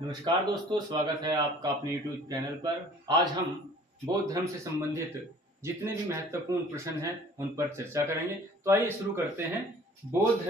नमस्कार दोस्तों, स्वागत है आपका अपने YouTube चैनल पर। आज हम बौद्ध धर्म से संबंधित जितने भी महत्वपूर्ण प्रश्न हैं उन पर चर्चा करेंगे। तो आइए शुरू करते हैं। बौद्ध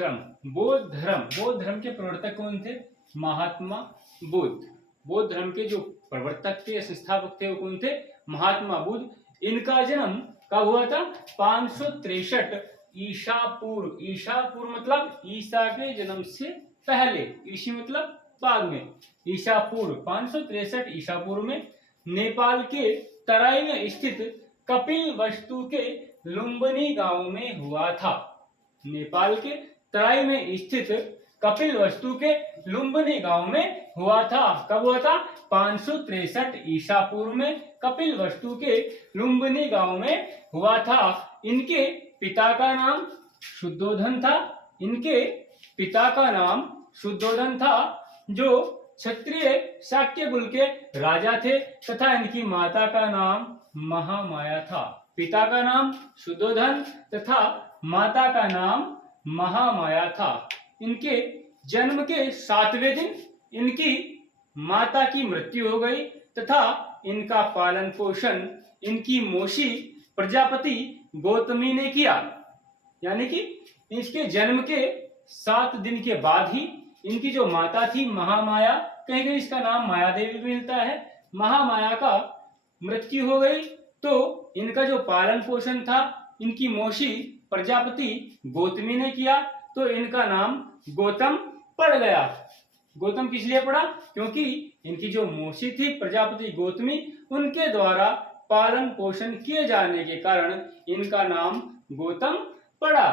धर्म के प्रवर्तक कौन थे? महात्मा बुद्ध। बौद्ध धर्म के जो प्रवर्तक थे, संस्थापक थे, वो कौन थे? महात्मा बुद्ध। इनका जन्म कब हुआ था? 563 ईसा पूर्व। ईसा पूर्व मतलब ईसा के जन्म से पहले, ईसी मतलब बाद में, ईसा पूर्व 563 ईसा पूर्व में नेपाल के तराई में स्थित कपिलवस्तु के लुम्बिनी गांव में हुआ था। नेपाल के तराई में स्थित कपिलवस्तु के लुम्बिनी गांव में हुआ था। कब हुआ था? 563 ईसा पूर्व में कपिलवस्तु के लुम्बिनी गांव में हुआ था। इनके पिता का नाम शुद्धोधन था। इनके पिता का नाम शुद्धोधन था, जो क्षत्रिय शाक्य कुल के राजा थे, तथा इनकी माता का नाम महामाया था। पिता का नाम शुद्धोधन तथा माता का नाम महामाया था। इनके जन्म के 7वें दिन इनकी माता की मृत्यु हो गई तथा इनका पालन पोषण इनकी मौसी प्रजापति गौतमी ने किया। यानी कि इसके जन्म के 7 दिन के बाद ही इनकी जो माता थी महामाया, कहीं कहीं इसका नाम माया देवी भी मिलता है, महामाया का मृत्यु हो गई। तो इनका जो पालन पोषण था इनकी मौसी प्रजापति गौतमी ने किया, तो इनका नाम गौतम पड़ गया। गौतम किस लिए पड़ा? क्योंकि इनकी जो मौसी थी प्रजापति गौतमी, उनके द्वारा पालन पोषण किए जाने के कारण इनका नाम गौतम पड़ा।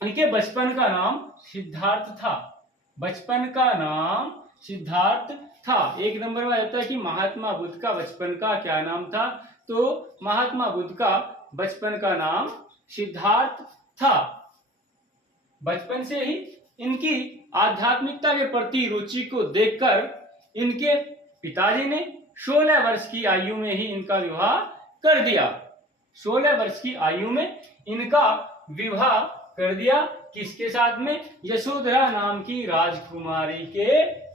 इनके बचपन का नाम सिद्धार्थ था। बचपन का नाम सिद्धार्थ था। एक नंबर में आता है कि महात्मा बुद्ध का बचपन का क्या नाम था? तो महात्मा बुद्ध का बचपन का नाम सिद्धार्थ था। बचपन से ही इनकी आध्यात्मिकता के प्रति रुचि को देखकर इनके पिताजी ने 16 वर्ष की आयु में ही इनका विवाह कर दिया। 16 वर्ष की आयु में इनका विवाह कर दिया। किसके साथ में? यशोधरा नाम की राजकुमारी के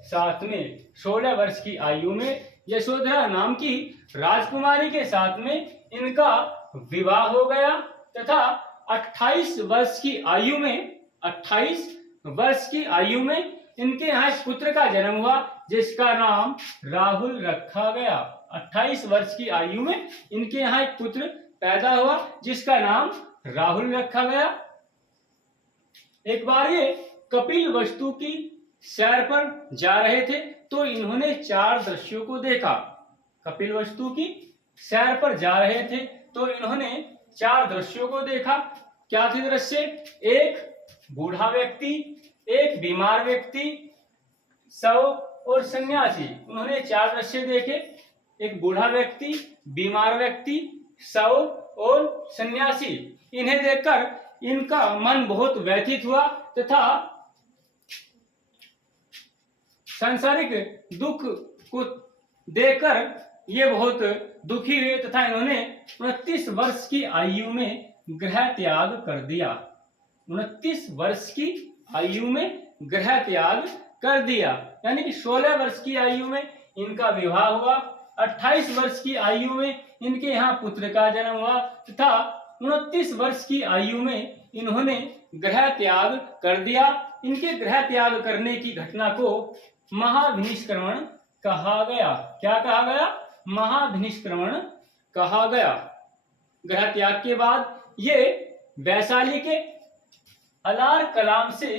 साथ में। 16 वर्ष की आयु में यशोधरा नाम की राजकुमारी के साथ में इनका विवाह हो गया तथा 28 वर्ष की आयु में इनके यहाँ एक पुत्र का जन्म हुआ, जिसका नाम राहुल रखा गया। 28 वर्ष की आयु में इनके यहाँ एक पुत्र पैदा हुआ, जिसका नाम राहुल रखा गया। एक बार ये कपिलवस्तु की सैर पर जा रहे थे, तो इन्होंने 4 दृश्यों को देखा। कपिलवस्तु की सैर पर जा रहे थे तो इन्होंने 4 दृश्यों को देखा। क्या थे दृश्य? एक बूढ़ा व्यक्ति, एक बीमार व्यक्ति, शव और सन्यासी। उन्होंने 4 दृश्य देखे। एक बूढ़ा व्यक्ति, बीमार व्यक्ति, शव और सन्यासी। इन्हें देखकर इनका मन बहुत व्यथित हुआ तथा सांसारिक दुख को देखकर ये बहुत दुखी हुए तथा इन्होंने 29 वर्ष की आयु में गृह त्याग कर दिया। 29 वर्ष की आयु में गृह त्याग कर दिया। यानी कि 16 वर्ष की आयु में इनका विवाह हुआ, 28 वर्ष की आयु में इनके यहाँ पुत्र का जन्म हुआ तथा 29 वर्ष की आयु में इन्होंने गृह त्याग कर दिया। इनके गृह त्याग करने की घटना को महाभिनिष्क्रमण कहा गया। क्या कहा गया? महाभिनिष्क्रमण कहा गया। गृह त्याग के बाद ये वैशाली के अलार कलाम से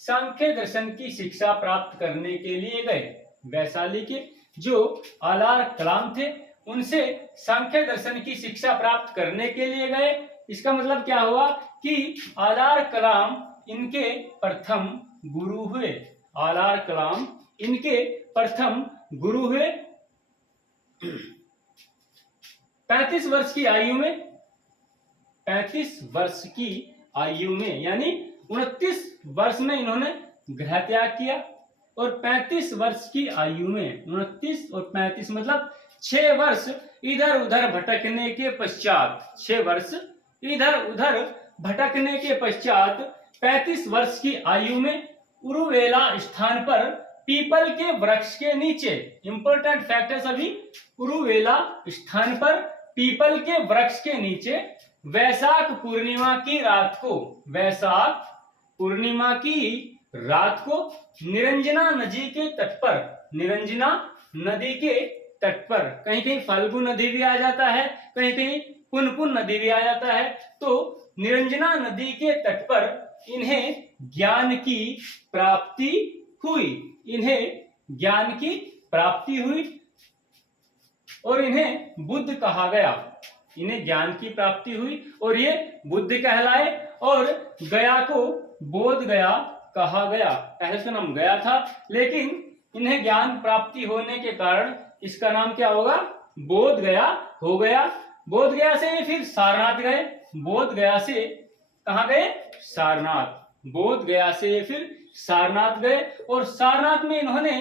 सांख्य दर्शन की शिक्षा प्राप्त करने के लिए गए। वैशाली के जो अलार कलाम थे उनसे सांख्य दर्शन की शिक्षा प्राप्त करने के लिए गए। इसका मतलब क्या हुआ कि आलार कलाम इनके प्रथम गुरु हुए। आलार कलाम इनके प्रथम गुरु हुए। 35 वर्ष की आयु में, 35 वर्ष की आयु में यानी 29 वर्ष में इन्होंने गृह त्याग किया और 35 वर्ष की आयु में, 29 और 35 मतलब 6 वर्ष इधर उधर भटकने के पश्चात, 6 वर्ष इधर उधर भटकने के पश्चात 35 वर्ष की आयु में उरुवेला स्थान पर पीपल के वृक्ष के नीचे, इंपॉर्टेंट फैक्ट है सभी, उरुवेला स्थान पर पीपल के वृक्ष के नीचे वैशाख पूर्णिमा की रात को, वैशाख पूर्णिमा की रात को निरंजना नदी के तट पर, निरंजना नदी के तट पर, कहीं कहीं फाल्गु नदी भी आ जाता है, कहीं कहीं पुनपुन नदी भी आ जाता है, तो निरंजना नदी के तट पर इन्हें ज्ञान की प्राप्ति हुई, इन्हें ज्ञान की प्राप्ति हुई और इन्हें बुद्ध कहा गया, इन्हें ज्ञान की प्राप्ति हुई और ये बुद्ध कहलाए और गया को बोध गया कहा गया। पहले इसका नाम गया था, लेकिन इन्हें ज्ञान प्राप्ति होने के कारण इसका नाम क्या होगा, बोध गया हो गया। बोध गया से ये फिर सारनाथ गए, बोध गया से कहाँ गए, सारनाथ, बोध गया से ये फिर सारनाथ गए और सारनाथ में इन्होंने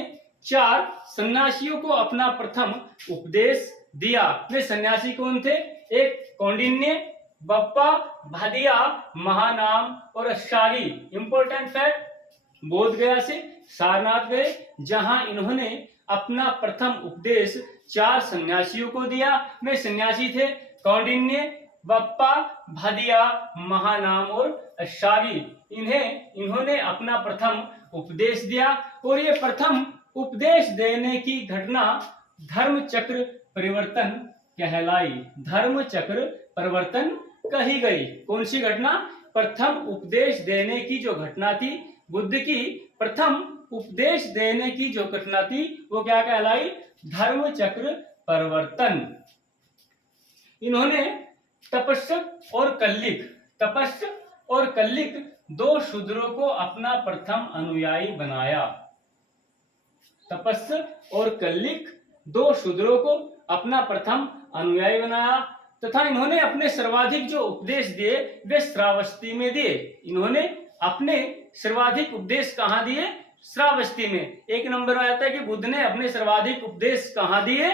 4 सन्यासियों को अपना प्रथम उपदेश दिया। वे सन्यासी कौन थे, एक कौंडिन्य, बप्पा, भादिया, महानाम और अष्टागी। इंपॉर्टेंट फैक्ट, बोध गया से सारनाथ गए जहां इन्होंने अपना प्रथम उपदेश 4 सन्यासियों को दिया। वे सन्यासी थे कौंडिन्य, बप्पा, भादिया, महानाम और अष्टागी। इन्होंने अपना प्रथम उपदेश दिया और ये प्रथम उपदेश देने की घटना धर्म चक्र परिवर्तन कहलाई, धर्म चक्र परिवर्तन कही गई। कौन सी घटना, प्रथम उपदेश देने की जो घटना थी, बुद्ध की प्रथम उपदेश देने की जो घटना थी वो क्या कहलाई, धर्म चक्र परिवर्तन। इन्होंने तपस्क और कल्लिक, तपस्क और कल्लिक 2 शूद्रों को अपना प्रथम अनुयायी बनाया, तपस्क और कल्लिक 2 शूद्रों को अपना प्रथम अनुयायी बनाया तथा इन्होंने अपने सर्वाधिक जो उपदेश दिए वे श्रावस्ती में दिए। इन्होंने अपने सर्वाधिक उपदेश कहाँ दिए, श्रावस्ती में। 1 नंबर में आता है कि बुद्ध ने अपने सर्वाधिक उपदेश कहाँ दिए,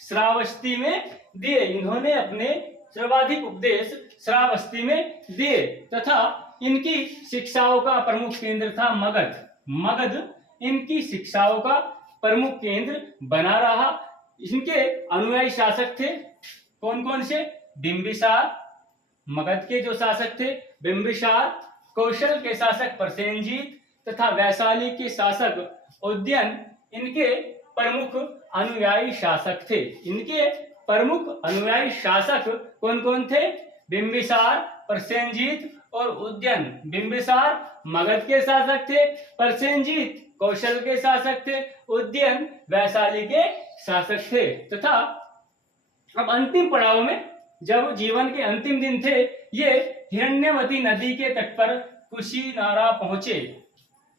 श्रावस्ती में दिए। इन्होंने अपने सर्वाधिक उपदेश श्रावस्ती में दिए तथा इनकी शिक्षाओं का प्रमुख केंद्र था मगध। मगध इनकी शिक्षाओं का प्रमुख केंद्र बना रहा। इनके अनुयायी शासक थे कौन कौन से, बिंबिसार, मगध के जो शासक थे बिंबिसार, कौशल के शासक प्रसेनजीत तथा वैशाली के शासक उदयन इनके प्रमुख अनुयायी शासक थे। इनके प्रमुख अनुयायी शासक कौन कौन थे, बिंबिसार, प्रसेनजीत और उदयन। बिंबिसार मगध के शासक थे, प्रसेनजीत कौशल के शासक थे, उदयन वैशाली के शासक थे। तथा अब अंतिम पड़ाव में जब जीवन के अंतिम दिन थे, ये हिरण्यवती नदी के तट पर कुशीनारा पहुंचे।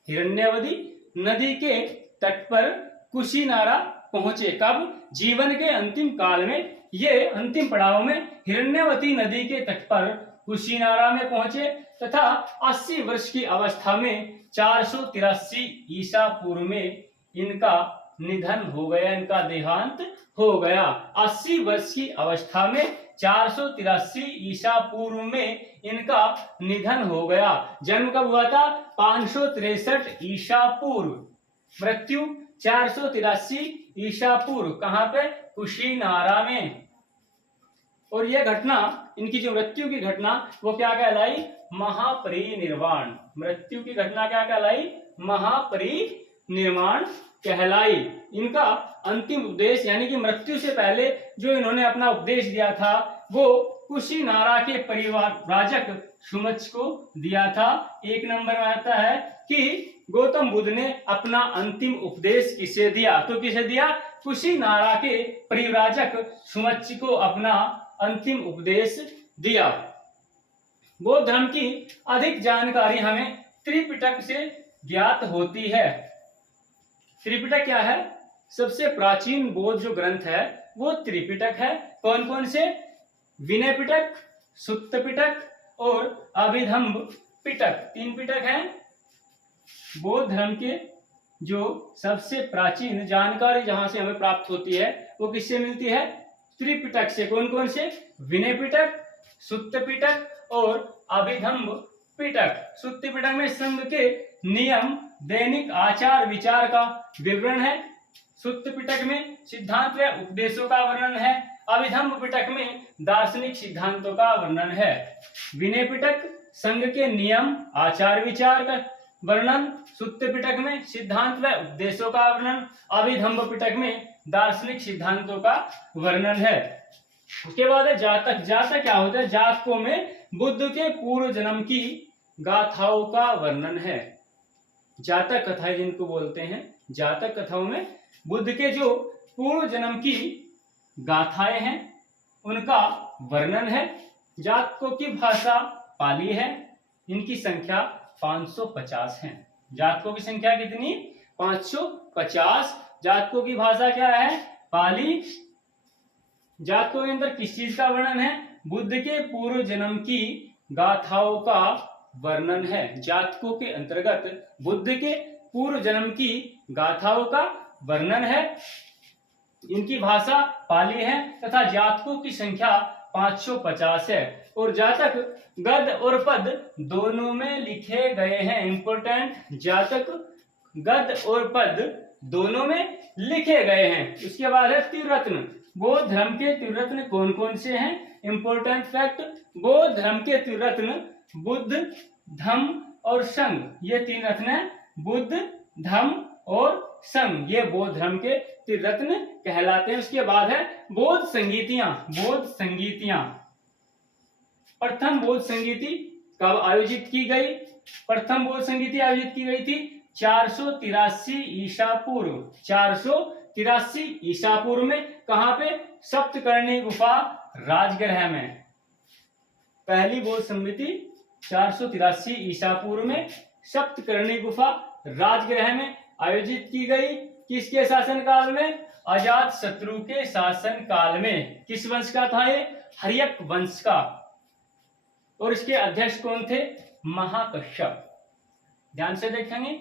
हिरण्यवती नदी के तट पर कुशीनारा पहुंचे। कब, जीवन के अंतिम काल में ये अंतिम पड़ाव में हिरण्यवती नदी के तट पर कुशीनारा में पहुंचे तथा 80 वर्ष की अवस्था में 483 ईसा पूर्व में इनका निधन हो गया, इनका देहांत हो गया। 80 वर्ष की अवस्था में 483 ईसा पूर्व में इनका निधन हो गया। जन्म कब हुआ था, 563 ईसा पूर्व, मृत्यु 483 ईसा पूर्व। कहां पे, कुशीनारा में। और यह घटना, इनकी जो मृत्यु की घटना वो क्या कहलाई, महापरिनिर्वाण। मृत्यु की घटना क्या कहलाई, महापरिनिर्वाण कहलाई। इनका अंतिम उपदेश यानी कि मृत्यु से पहले जो इन्होंने अपना उपदेश दिया था वो कुशीनारा के परिव्राजक सुमच को दिया था। 1 नंबर में आता है कि गौतम बुद्ध ने अपना अंतिम उपदेश किसे दिया, तो किसे दिया, कुशीनारा के परिव्राजक सुमच को अपना अंतिम उपदेश दिया। बौद्ध धर्म की अधिक जानकारी हमें त्रिपिटक से ज्ञात होती है। त्रिपिटक क्या है, सबसे प्राचीन बौद्ध जो ग्रंथ है वो त्रिपिटक है। कौन कौन से, विनय पिटक, सुत्त पिटक और अभिधम्ब पिटक, 3 पिटक हैं। बौद्ध धर्म के जो सबसे प्राचीन जानकारी जहां से हमें प्राप्त होती है वो किससे मिलती है, त्रिपिटक से। कौन कौन से, विनय पिटक, सुत्त पिटक और अभिधम्ब पिटक। सुत्त पिटक में संघ के नियम दैनिक आचार विचार का विवरण है। सुत्त पिटक में सिद्धांत व उपदेशों का वर्णन है। अभिधम्म पिटक में दार्शनिक सिद्धांतों का वर्णन है। विनय पिटक संघ के नियम आचार विचार का वर्णन। सुत्त पिटक में सिद्धांत व उपदेशों का वर्णन। अभिधम्म पिटक में दार्शनिक सिद्धांतों का वर्णन है। उसके बाद है जातक। जातक क्या होता है? जातकों में बुद्ध के पूर्व जन्म की गाथाओं का वर्णन है। जातक कथाएं जिनको बोलते हैं, जातक कथाओं में बुद्ध के जो पूर्व जन्म की गाथाएं हैं उनका वर्णन है। जातकों की भाषा पाली है। इनकी संख्या 550 है। जातकों की संख्या कितनी? 550। जातकों की भाषा क्या है? पाली। जातकों के अंदर किस चीज का वर्णन है? बुद्ध के पूर्व जन्म की गाथाओं का वर्णन है। जातकों के अंतर्गत बुद्ध के पूर्व जन्म की गाथाओं का वर्णन है। इनकी भाषा पाली है तथा जातकों की संख्या 550 है। और जातक गद्य और पद दोनों में लिखे गए हैं। इंपोर्टेंट, जातक गद्य और पद दोनों में लिखे गए हैं। उसके बाद है त्रिरत्न। बौद्ध धर्म के त्रिरत्न कौन कौन से हैं? इंपोर्टेंट फैक्ट, बौद्ध धर्म के त्रिरत्न बुद्ध, धम्म और संघ, ये तीन रत्न है। बुद्ध, धम्म और संघ, ये बौद्ध धर्म के त्रिरत्न कहलाते हैं। उसके बाद है बौद्ध संगीतियां। बौद्ध संगीतियां, प्रथम बौद्ध संगीति कब आयोजित की गई? प्रथम बौद्ध संगीति आयोजित की गई थी 483 ईसा पूर्व। 483 ईसा पूर्व में। कहां पे? सप्तकर्णी गुफा, राजगृह में। पहली बौद्ध संगीति 483 ईसा पूर्व में सप्तकर्णी गुफा, राजगृह में आयोजित की गई। किसके शासनकाल में? अजातशत्रु के शासनकाल में। किस वंश का था ये? हर्यक वंश का। और इसके अध्यक्ष कौन थे? महाकश्यप। ध्यान से देखेंगे,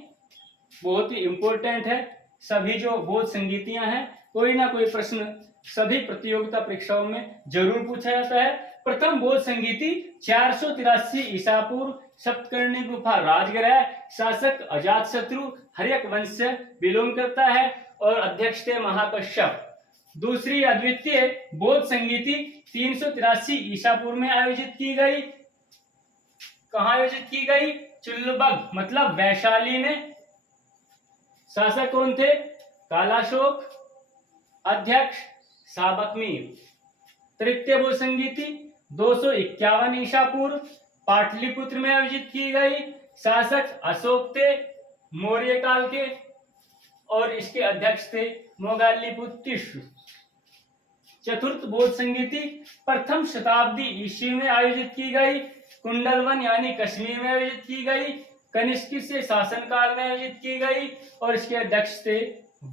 बहुत ही इंपॉर्टेंट है। सभी जो बौद्ध संगीतियां हैं, कोई ना कोई प्रश्न सभी प्रतियोगिता परीक्षाओं में जरूर पूछा जाता है। प्रथम बौद्ध संगीति 483 ईसा पूर्व, सप्तकर्णी गुफा, राजगृह, शासक अजातशत्रु, हर्यक वंश से बिलोंग करता है और अध्यक्ष थे महाकश्यप। दूसरी अद्वितीय बौद्ध संगीति 383 ईसा पूर्व में आयोजित की गई। कहां आयोजित की गई? चुल्लबग मतलब वैशाली में। शासक कौन थे? कालाशोक, अध्यक्ष साबकमीर। तृतीय बौद्ध संगीति 251 ईसा पूर्व पाटलिपुत्र में आयोजित की गई। शासक अशोक थे मौर्य काल के और इसके अध्यक्ष थे मोगलिपुत्र। चतुर्थ बौद्ध संगीति प्रथम शताब्दी ईस्वी में आयोजित की गई। कुंडलवन यानी कश्मीर में आयोजित की गई। कनिष्क से शासनकाल में आयोजित की गई और इसके अध्यक्ष थे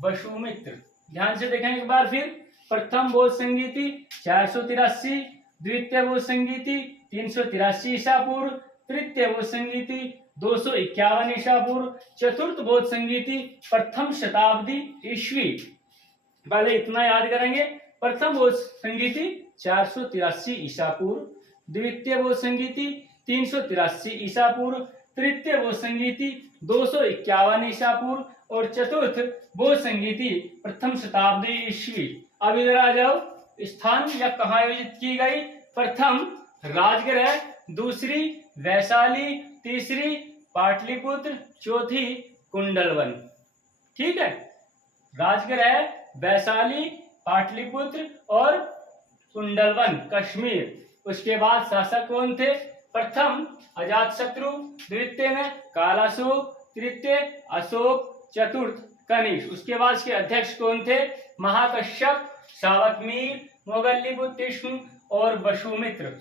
वसुमित्र। ध्यान से देखें एक बार फिर। प्रथम बौद्ध संगीति 483, द्वितीय बौद्ध संगीति 383 ईसा पूर्व, तृतीय बौद्ध संगीति 251 ईसा पूर्व, चतुर्थ बौद्ध संगीति प्रथम शताब्दी ईस्वी। पहले इतना याद करेंगे। प्रथम बौद्ध संगीति 483 ईसा पूर्व, द्वितीय बौद्ध संगीति 383 ईसा पूर्व, तृतीय बौद्ध संगीति 251 ईसा पूर्व और चतुर्थ बौद्ध संगीति प्रथम शताब्दी ईस्वी। अब इधर आ जाओ। स्थान या कहाँ आयोजित की गई? प्रथम राजगृह, दूसरी वैशाली, तीसरी पाटलिपुत्र, चौथी कुंडलवन। ठीक है, राजगृह, वैशाली, पाटलिपुत्र और कुंडलवन कश्मीर। उसके बाद शासक कौन थे? प्रथम अजातशत्रु, द्वितीय में कालाशोक, तृतीय अशोक, चतुर्थ कनिष्क। उसके बाद इसके अध्यक्ष कौन थे? महाकश्यप, सावकमीर, मोगलिपुत्र और वसुमित्र।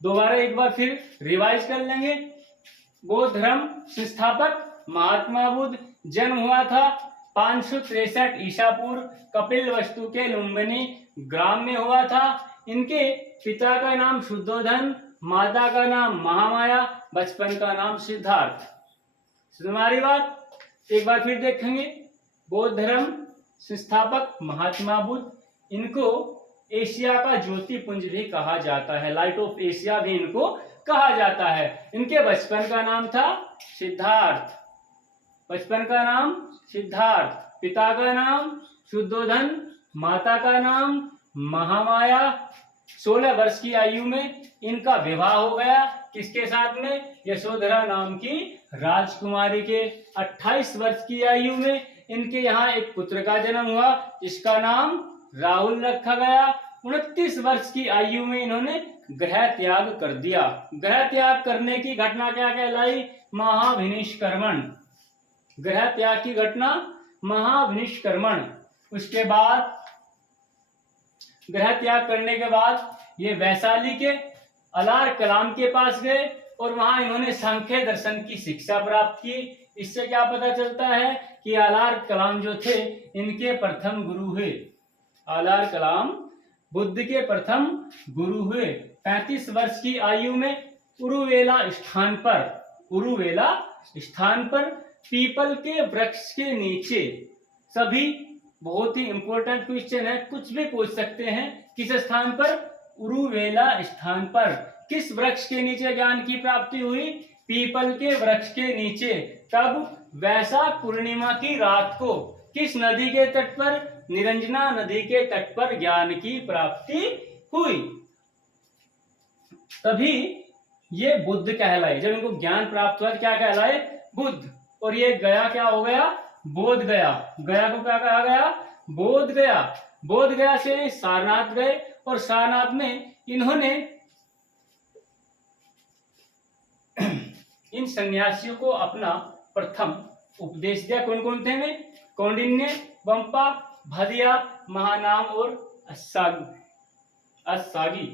दोबारा एक बार फिर रिवाइज कर लेंगे। बौद्ध धर्म संस्थापक महात्मा बुद्ध। जन्म हुआ था 563 ईसा पूर्व कपिलवस्तु के लुम्बिनी ग्राम में हुआ था। इनके पिता का नाम शुद्धोधन, माता का नाम महामाया, बचपन का नाम सिद्धार्थ। हमारी बात एक बार फिर देखेंगे। बौद्ध धर्म संस्थापक महात्मा बुद्ध, इनको एशिया का ज्योति पुंज भी कहा जाता है। लाइट ऑफ एशिया भी इनको कहा जाता है। इनके बचपन का नाम था सिद्धार्थ, बचपन का नाम सिद्धार्थ, पिता का नाम शुद्धोधन, माता का नाम महामाया। 16 वर्ष की आयु में इनका विवाह हो गया, किसके साथ में? यशोधरा नाम की राजकुमारी के। 28 वर्ष की आयु में इनके यहाँ एक पुत्र का जन्म हुआ, जिसका नाम राहुल रखा गया। 29 वर्ष की आयु में इन्होंने ग्रह त्याग कर दिया। ग्रह त्याग करने की घटना क्या कहलाई? महाभिनिष्क्रमण। ग्रह त्याग की घटना महाभिनिष्क्रमण। उसके बाद ग्रह त्याग करने के बाद ये वैशाली के अलार कलाम के पास गए और वहां इन्होंने सांख्य दर्शन की शिक्षा प्राप्त की। इससे क्या पता चलता है कि अलार कलाम जो थे इनके प्रथम गुरु हुए। अलार कलाम बुद्ध के प्रथम गुरु हुए। 35 वर्ष की आयु में उरुवेला स्थान पर पीपल के वृक्ष के नीचे, सभी बहुत ही इंपॉर्टेंट क्वेश्चन है, कुछ भी पूछ सकते हैं। किस स्थान पर? उरुवेला स्थान पर। किस वृक्ष के नीचे ज्ञान की प्राप्ति हुई? पीपल के वृक्ष के नीचे। कब? वैशाख पूर्णिमा की रात को। किस नदी के तट पर? निरंजना नदी के तट पर ज्ञान की प्राप्ति हुई। तभी ये बुद्ध कहलाए। जब इनको ज्ञान प्राप्त हुआ क्या कहलाए? बुद्ध। और ये गया क्या हो गया? बोध गया। गया को क्या कहा गया? बोध गया। बोध गया से सारनाथ गए और सारनाथ में इन्होंने इन सन्यासियों को अपना प्रथम उपदेश दिया। कौन कौन थे वे? कौंडिन्य, बंपा, भदिया, महानाम और असागी।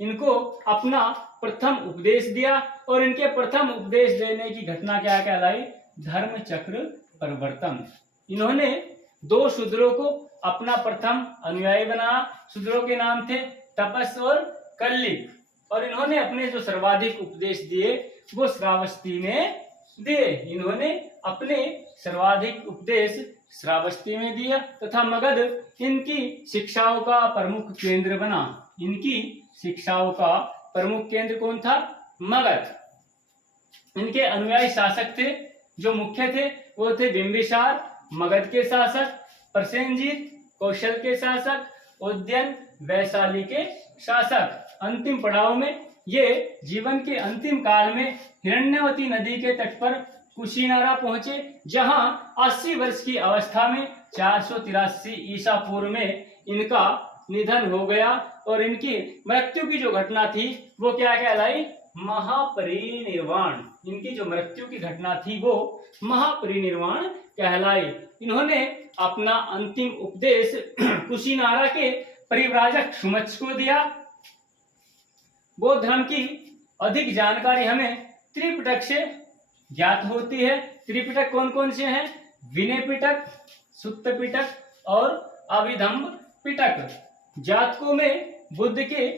इनको अपना प्रथम उपदेश दिया और इनके प्रथम उपदेश देने की घटना क्या कहलाई? धर्म चक्र परिवर्तन। इन्होंने 2 शूद्रों को अपना प्रथम अनुयायी बनाया। शूद्रों के नाम थे तपस और कल्लिप। और इन्होंने अपने जो सर्वाधिक उपदेश दिए वो श्रावस्ती में दिए। इन्होंने अपने सर्वाधिक उपदेश श्रावस्ती में दिया तथा मगध इनकी शिक्षाओं का प्रमुख केंद्र बना। इनकी शिक्षाओं का प्रमुख केंद्र कौन था? मगध। इनके अनुयायी शासक थे जो मुख्य थे वो थे बिंबिसार मगध के शासक, प्रसेनजीत कौशल के शासक, उद्यन वैशाली के शासक। अंतिम पड़ाव में ये जीवन के अंतिम काल में हिरण्यवती नदी के तट पर कुशीनारा पहुंचे, जहां 80 वर्ष की अवस्था में 483 ईसा पूर्व में इनका निधन हो गया। और इनकी मृत्यु की जो घटना थी वो क्या कहलाई? महापरिनिर्वाण। इनकी जो मृत्यु की घटना थी वो महापरिनिर्वाण कहलाई। इन्होंने अपना अंतिम उपदेश कुशीनारा के परिव्राजक सुमच्छ को दिया। बौद्ध धर्म की अधिक जानकारी हमें त्रिपिटक से ज्ञात होती है। त्रिपिटक कौन कौन से हैं? विनय पिटक, सुत्त पिटक और अभिधम्म पिटक। जातकों में बुद्ध के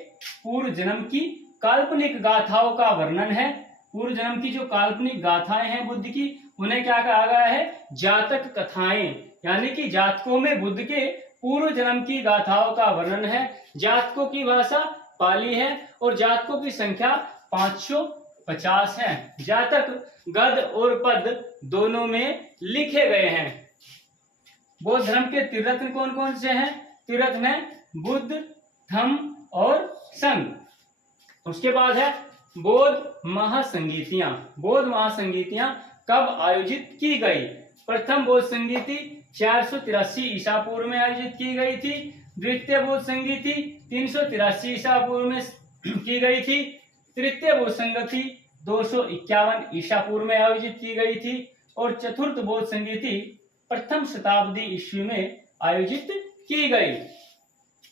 पूर्व जन्म की काल्पनिक गाथाओं का वर्णन है। पूर्व जन्म की जो काल्पनिक गाथाएं हैं बुद्ध की, उन्हें क्या कहा गया है? जातक कथाएं। यानी कि जातकों में बुद्ध के पूर्व जन्म की गाथाओं का वर्णन है। जातकों की भाषा पाली है और जातकों की संख्या 550 है। जातक गद और पद दोनों में लिखे गए हैं। बौद्ध धर्म के त्रिरत्न कौन कौन से हैं? त्रिरत्न है बुद्ध, धम्म और संघ। उसके बाद है बौद्ध महासंगीतियां। बौद्ध महासंगीतियां कब आयोजित की गई? प्रथम बौद्ध संगीति 483 ईसा पूर्व में आयोजित की गई थी। द्वितीय बौद्ध संगीति 383 ईसा पूर्व में की गई थी। तृतीय बौद्ध संगीति 251 ईसा पूर्व में आयोजित की गई थी। और चतुर्थ बौद्ध संगीति प्रथम शताब्दी ईस्वी में आयोजित की गई।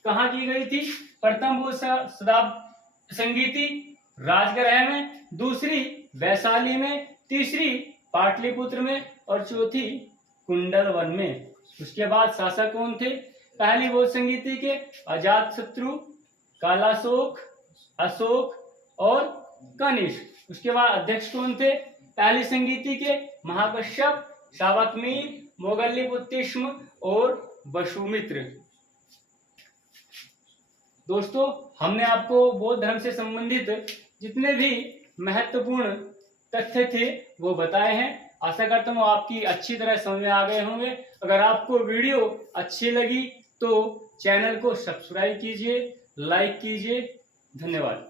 कहाँ की गई थी? प्रथम बौद्ध शताब्दी संगीति राजगृह में, दूसरी वैशाली में, तीसरी पाटलिपुत्र में और चौथी कुंडलवन में। उसके बाद शासक कौन थे? पहली बौद्ध संगीति के अजातशत्रु, कालाशोक, अशोक और कनिष्क। उसके बाद अध्यक्ष कौन थे? पहली संगीति के महाकश्यप, सावकमीर, मोगल्लीपुत्तिस्म और वसुमित्र। दोस्तों, हमने आपको बौद्ध धर्म से संबंधित जितने भी महत्वपूर्ण तथ्य थे वो बताए हैं। आशा करता हूँ आपकी अच्छी तरह समझ में आ गए होंगे। अगर आपको वीडियो अच्छी लगी तो चैनल को सब्सक्राइब कीजिए, लाइक कीजिए। धन्यवाद।